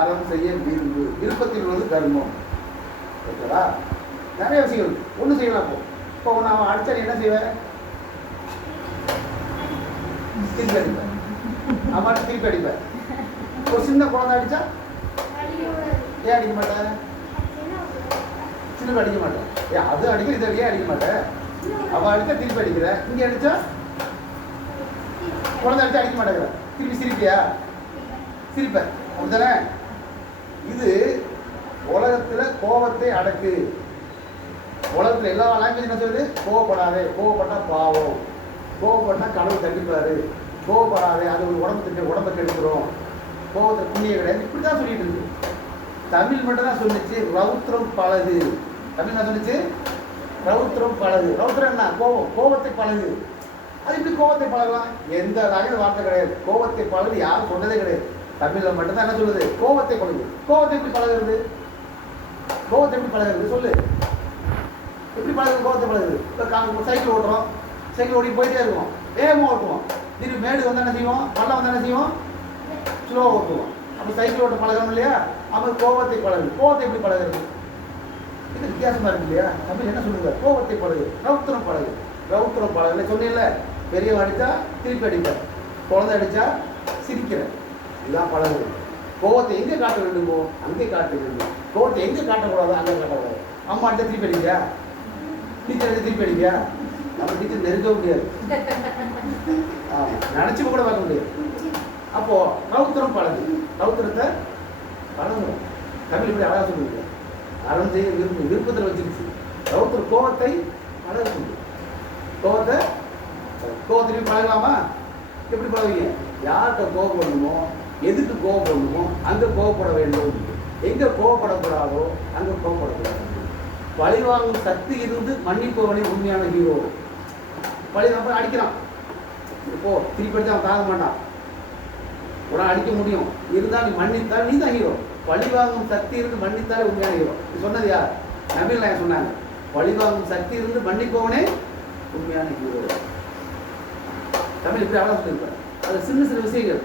அறம் செய்ய விரும்பு, விருப்பத்தில் உள்ளது கர்மம். ஓகேவா? நிறைய விஷயங்கள் ஒன்றும் செய்யலாம். இப்போ நான் அடிச்சா என்ன செய்வேன்? திருப்பி அடிப்பேன். அம்மாட்ட திருப்பி அடிப்பேன். ஒரு சின்ன குழந்தை அடிச்சா ஏன் அடிக்க மாட்டேன்? சின்ன அடிக்க மாட்டேன். அது அடிக்க இதை ஏன் அடிக்க மாட்டேன்? அவள் அடிச்சா திருப்பி அடிக்கிறேன். இங்கே அடிச்சா குழந்தை அடிச்சா அடிக்க மாட்டேங்கிற. திருப்பி சிரிப்பியா? சிரிப்பேன். அப்படித்தானே? இது உலகத்தில் கோபத்தை அடக்கு. உலகத்தில் எல்லா லாங்குவேஜ் என்ன சொல்லுது? கோவப்படாதே, கோவப்பட்டா பாவம், கோவப்பட்டா கடவுள் தண்டிப்பாரு, கோவப்படாதே அது ஒரு உடம்பை கெடுக்கிறோம், கோவத்தை புண்ணிய கிடையாது, இப்படி தான் சொல்லிட்டு இருக்கு. தமிழ் மட்டும் தான் சொல்லிச்சு ரௌத்ரம் பழகு. தமிழ் என்ன சொல்லிச்சு? ரௌத்ரம் பழகு. ரௌத்ரம் என்ன? கோபம், கோபத்தை பழகு. அது இப்படி கோபத்தை பழகலாம்? எந்த வார்த்தை கிடையாது. கோபத்தை பழகு யாரும் சொன்னதே கிடையாது. தமிழில் மட்டும்தான் என்ன சொல்லுது? கோபத்தை பழகு. கோபத்தை எப்படி பழகுறது? கோபத்தை எப்படி பழகுறது சொல்லு. எப்படி பழகுது? கோபத்தை பழகுது. இப்போ சைக்கிள் ஓட்டுறோம், சைக்கிள் ஓடி போயிட்டே இருக்கோம், வேகமாக ஓட்டுவோம். திடீர்னு மேடு வந்து என்ன செய்வோம்? பள்ளம் வந்து என்ன செய்வோம்? ஸ்லோவாக ஓட்டுவோம். அப்போ சைக்கிள் ஓட்ட பழகணும் இல்லையா? அப்போ கோபத்தை பழகு. கோபத்தை எப்படி பழகுறது? இது வித்தியாசமாக இருக்கு இல்லையா? தமிழ் என்ன சொல்லுங்க? கோபத்தை பழகு, ரௌத்திரம் பழகு. ரௌத்திரம் பழகுல சொன்னீங்கல்ல, பெரியவன் அடித்தா திருப்பி அடிப்பேன், குழந்தை அடித்தா சிரிக்கிறேன். இதுதான் பழகு. கோவத்தை எங்கே காட்ட வேண்டுமோ அங்கே காட்ட வேண்டும். கோவத்தை எங்கே காட்டக்கூடாதோ அங்கே காட்டக்கூடாது. அம்மா அடிச்சா திருப்பி அடிக்கியா? டீச்சர் அடிச்சா திருப்பி அடிக்கியா? நம்ம டீச்சர் நெருங்க முடியாது, நினச்சி கூட பார்க்க முடியாது. அப்போ ரௌத்திரம் பழகு. ரௌத்திரத்தை பழகுறோம். தமிழ் இப்படி அழகாக சொல்லுங்க. அறம் செய்ய விரும்பும், விருப்பத்தில் வச்சிருச்சு. ரௌத்திரம் கோவத்தை பழக சொல்லுங்க. கோவத்திலையும் பழகலாமா? எப்படி பழகுவீங்க? யார்கிட்ட கோபம் பண்ணணுமோ, எதுக்கு கோபம் பண்ணணுமோ அங்கே கோபப்பட வேண்டும். எங்கே கோபப்படக்கூடாதோ அங்கே கோபப்படக்கூடாது. பழிவாங்கும் சக்தி இருந்து மன்னிப்பவனே உண்மையான ஹீரோ. பழி நம்ம அடிக்கிறான், இப்போ திருப்பி அடிச்சு அவன் தாங்க மாட்டான், உடனே அடிக்க முடியும். இருந்தால் நீ மன்னித்தால் நீ தான் ஹீரோ. பழிவாங்கும் சக்தி இருந்து மன்னித்தாலே உண்மையான ஹீரோ. இது சொன்னது யார்? நபிகள் நாயகம் சொன்னாங்க. பழிவாங்கும் சக்தி இருந்து மன்னிப்பவனே உண்மையான ஹீரோ. தமிழ் இப்படி அழகாக சொல்லியிருப்பார். அது சின்ன சின்ன விஷயங்கள்.